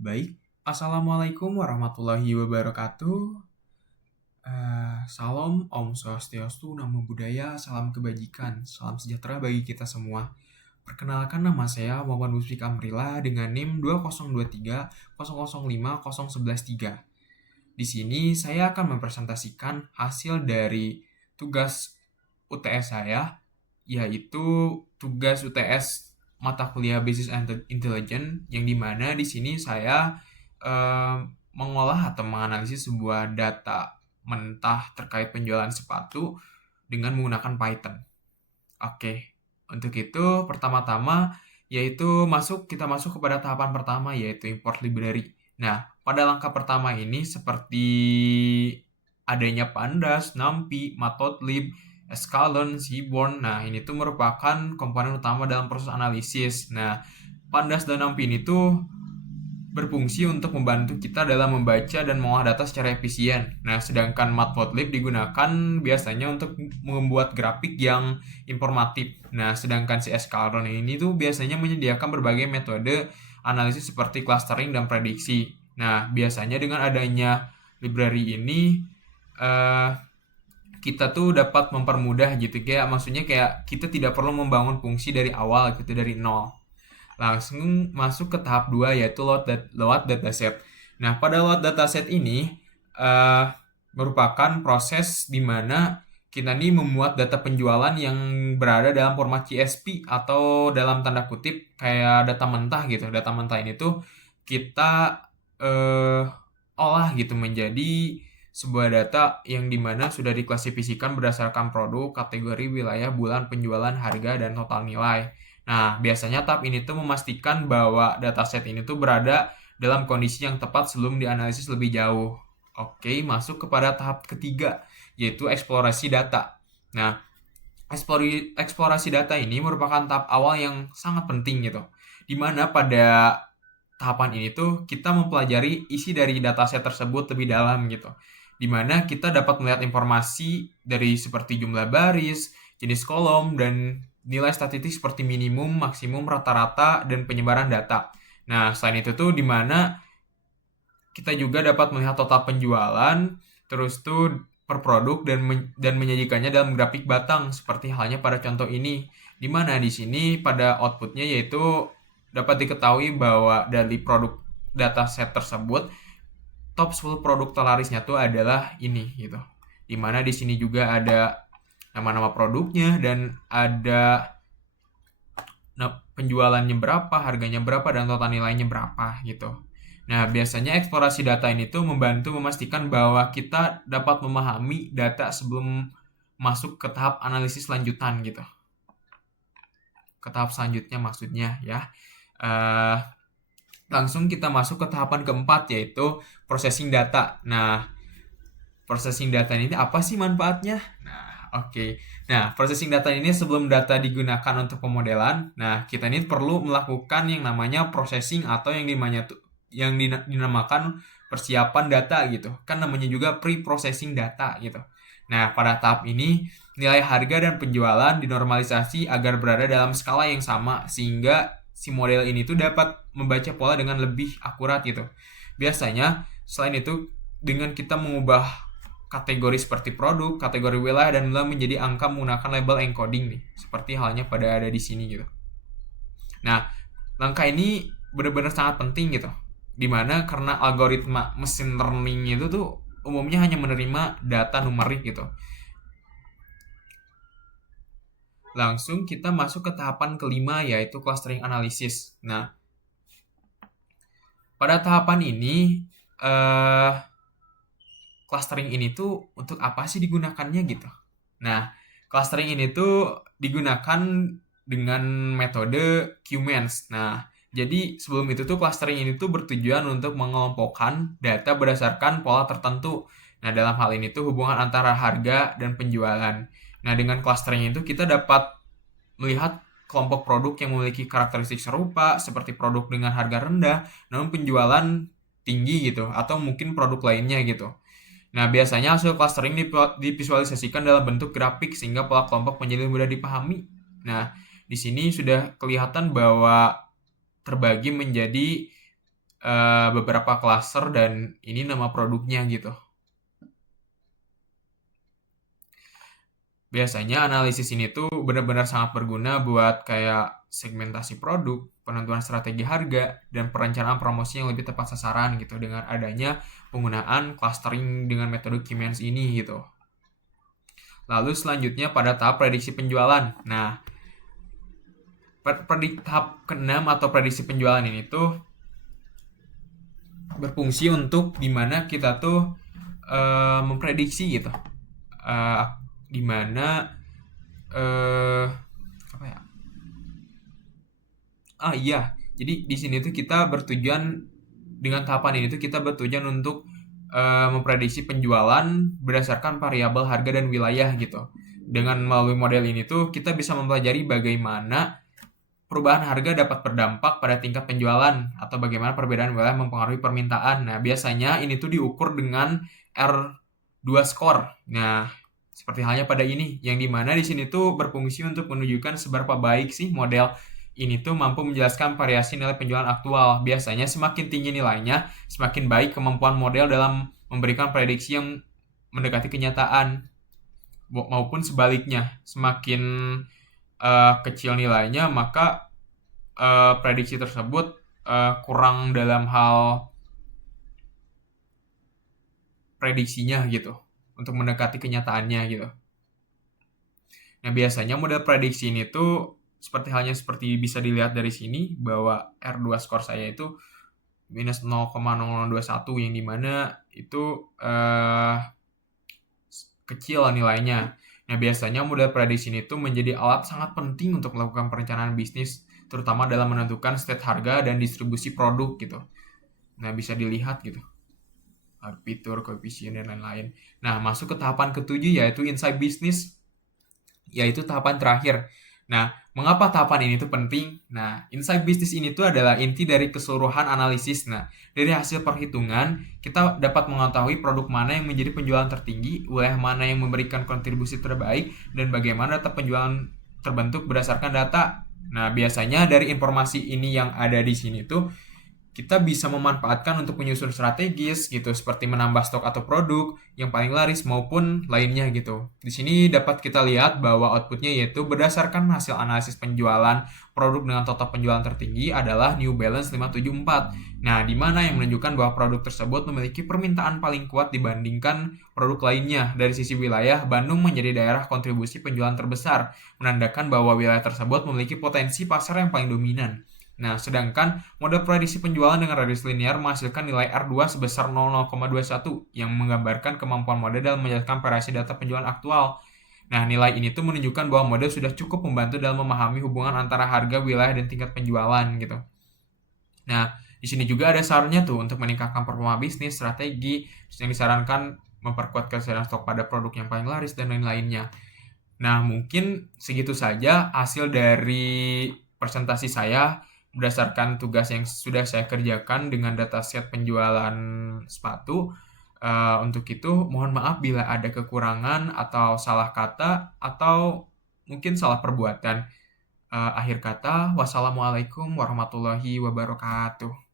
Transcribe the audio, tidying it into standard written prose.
Baik, Assalamualaikum warahmatullahi wabarakatuh. Salam, Om Swastiastu, Namo Buddhaya, salam kebajikan, salam sejahtera bagi kita semua. Perkenalkan nama saya Muhammad Musfik Amrila dengan NIM 202300501113. Di sini saya akan mempresentasikan hasil dari tugas UTS saya, yaitu tugas UTS mata kuliah Business and Intelligence, yang dimana di sini saya eh, mengolah atau menganalisis sebuah data mentah terkait penjualan sepatu dengan menggunakan Python. Oke, untuk itu pertama-tama yaitu kita masuk kepada tahapan pertama, yaitu import library. Nah, pada langkah pertama ini seperti adanya Pandas, NumPy, Matplotlib, Escalon, Seaborn. Nah, ini tuh merupakan komponen utama dalam proses analisis. Nah, Pandas dan NumPy ini tuh berfungsi untuk membantu kita dalam membaca dan mengolah data secara efisien. Nah, sedangkan Matplotlib digunakan biasanya untuk membuat grafik yang informatif. Nah, sedangkan si Escalon ini tuh biasanya menyediakan berbagai metode analisis seperti clustering dan prediksi. Nah, biasanya dengan adanya library ini, eh, kita tuh dapat mempermudah gitu. Maksudnya kayak kita tidak perlu membangun fungsi dari awal gitu, dari nol. Langsung masuk ke tahap 2, yaitu load dataset. Nah, pada load dataset ini uh, merupakan proses di mana kita nih membuat data penjualan yang berada dalam format CSV atau dalam tanda kutip kayak data mentah gitu. Data mentah ini tuh kita uh, olah gitu menjadi sebuah data yang dimana sudah diklasifikasikan berdasarkan produk, kategori, wilayah, bulan penjualan, harga, dan total nilai. Nah, biasanya tahap ini tuh memastikan bahwa dataset ini tuh berada dalam kondisi yang tepat sebelum dianalisis lebih jauh. Oke, masuk kepada tahap ketiga, yaitu eksplorasi data. Nah, eksplorasi data ini merupakan tahap awal yang sangat penting gitu. Dimana pada tahapan ini tuh kita mempelajari isi dari dataset tersebut lebih dalam gitu. Dimana kita dapat melihat informasi dari seperti jumlah baris, jenis kolom, dan nilai statistik seperti minimum, maksimum, rata-rata, dan penyebaran data. Nah, selain itu tuh dimana kita juga dapat melihat total penjualan, terus tuh per produk dan menyajikannya dalam grafik batang seperti halnya pada contoh ini. Di mana di sini pada outputnya yaitu dapat diketahui bahwa dari produk dataset tersebut top 10 produk terlarisnya tuh adalah ini gitu. Dimana di sini juga ada nama-nama produknya dan ada penjualannya berapa, harganya berapa, dan total nilainya berapa gitu. Nah, biasanya eksplorasi data ini tuh membantu memastikan bahwa kita dapat memahami data sebelum masuk ke tahap analisis lanjutan gitu. Ke tahap selanjutnya maksudnya ya. Uh, Langsung kita masuk ke tahapan keempat, yaitu processing data. Nah, processing data ini apa sih manfaatnya? Nah, oke. Nah, processing data ini sebelum data digunakan untuk pemodelan, nah kita ini perlu melakukan yang namanya processing atau yang dinamakan persiapan data gitu. Kan namanya juga pre-processing data gitu. Nah, pada tahap ini nilai harga dan penjualan dinormalisasi agar berada dalam skala yang sama sehingga si model ini tuh dapat membaca pola dengan lebih akurat gitu. Biasanya selain itu dengan kita mengubah kategori seperti produk, kategori wilayah, dan mulai menjadi angka menggunakan label encoding nih, seperti halnya pada ada di sini gitu. Nah, langkah ini benar-benar sangat penting gitu, dimana karena algoritma mesin learning itu tuh umumnya hanya menerima data numerik gitu. Langsung kita masuk ke tahapan kelima, yaitu clustering analysis. Nah, pada tahapan ini clustering ini tuh untuk apa sih digunakannya gitu. Nah, clustering ini tuh digunakan dengan metode Q-means. Nah, jadi sebelum itu tuh clustering ini tuh bertujuan untuk mengelompokkan data berdasarkan pola tertentu. Nah, dalam hal ini tuh hubungan antara harga dan penjualan. Nah, dengan clustering itu kita dapat melihat kelompok produk yang memiliki karakteristik serupa seperti produk dengan harga rendah namun penjualan tinggi gitu, atau mungkin produk lainnya gitu. Nah, biasanya hasil clustering divisualisasikan dalam bentuk grafik sehingga pola kelompok menjadi mudah dipahami. Nah, di sini sudah kelihatan bahwa terbagi menjadi beberapa cluster dan ini nama produknya gitu. Biasanya analisis ini tuh benar-benar sangat berguna buat kayak segmentasi produk, penentuan strategi harga, dan perencanaan promosi yang lebih tepat sasaran gitu dengan adanya penggunaan clustering dengan metode Keynes ini gitu. Lalu selanjutnya pada tahap prediksi penjualan. Nah, tahap ke-6 atau prediksi penjualan ini tuh berfungsi untuk dimana kita tuh memprediksi gitu. Dimana apa ya? Iya, jadi di sini tuh kita bertujuan dengan tahapan ini tuh kita bertujuan untuk memprediksi penjualan berdasarkan variabel harga dan wilayah gitu. Dengan melalui model ini tuh kita bisa mempelajari bagaimana perubahan harga dapat berdampak pada tingkat penjualan atau bagaimana perbedaan wilayah mempengaruhi permintaan. Nah, biasanya ini tuh diukur dengan R2 score. Nah, seperti halnya pada ini, yang dimana di sini tuh berfungsi untuk menunjukkan seberapa baik sih model ini tuh mampu menjelaskan variasi nilai penjualan aktual. Biasanya semakin tinggi nilainya, semakin baik kemampuan model dalam memberikan prediksi yang mendekati kenyataan. Maupun sebaliknya, semakin kecil nilainya, maka prediksi tersebut kurang dalam hal prediksinya gitu, untuk mendekati kenyataannya gitu. Nah, biasanya model prediksi ini tuh seperti bisa dilihat dari sini bahwa R2 skor saya itu minus 0,0021 yang dimana itu kecil nilainya. Nah, biasanya model prediksi ini tuh menjadi alat sangat penting untuk melakukan perencanaan bisnis, terutama dalam menentukan state harga dan distribusi produk gitu. Nah, bisa dilihat gitu. Fitur, koefisien, dan lain-lain. Nah, masuk ke tahapan ketujuh yaitu insight bisnis, yaitu tahapan terakhir. Nah, mengapa tahapan ini tuh penting? Nah, insight bisnis ini tuh adalah inti dari keseluruhan analisis. Nah, dari hasil perhitungan, kita dapat mengetahui produk mana yang menjadi penjualan tertinggi, wilayah mana yang memberikan kontribusi terbaik, dan bagaimana data penjualan terbentuk berdasarkan data. Nah, biasanya dari informasi ini yang ada di sini tuh, kita bisa memanfaatkan untuk menyusun strategis gitu, seperti menambah stok atau produk yang paling laris maupun lainnya gitu. Di sini dapat kita lihat bahwa outputnya yaitu berdasarkan hasil analisis penjualan produk dengan total penjualan tertinggi adalah New Balance 574. Nah, di mana yang menunjukkan bahwa produk tersebut memiliki permintaan paling kuat dibandingkan produk lainnya. Dari sisi wilayah, Bandung menjadi daerah kontribusi penjualan terbesar, menandakan bahwa wilayah tersebut memiliki potensi pasar yang paling dominan. Nah, sedangkan model prediksi penjualan dengan radius linear menghasilkan nilai R2 sebesar 0,21 yang menggambarkan kemampuan model dalam menjelaskan variasi data penjualan aktual. Nah, nilai ini tuh menunjukkan bahwa model sudah cukup membantu dalam memahami hubungan antara harga, wilayah, dan tingkat penjualan gitu. Nah, di sini juga ada sarannya tuh untuk meningkatkan performa bisnis, strategi, yang disarankan memperkuat kesadaran stok pada produk yang paling laris, dan lain-lainnya. Nah, mungkin segitu saja hasil dari presentasi saya berdasarkan tugas yang sudah saya kerjakan dengan dataset penjualan sepatu. Untuk itu, mohon maaf bila ada kekurangan atau salah kata atau mungkin salah perbuatan. Akhir kata, wassalamualaikum warahmatullahi wabarakatuh.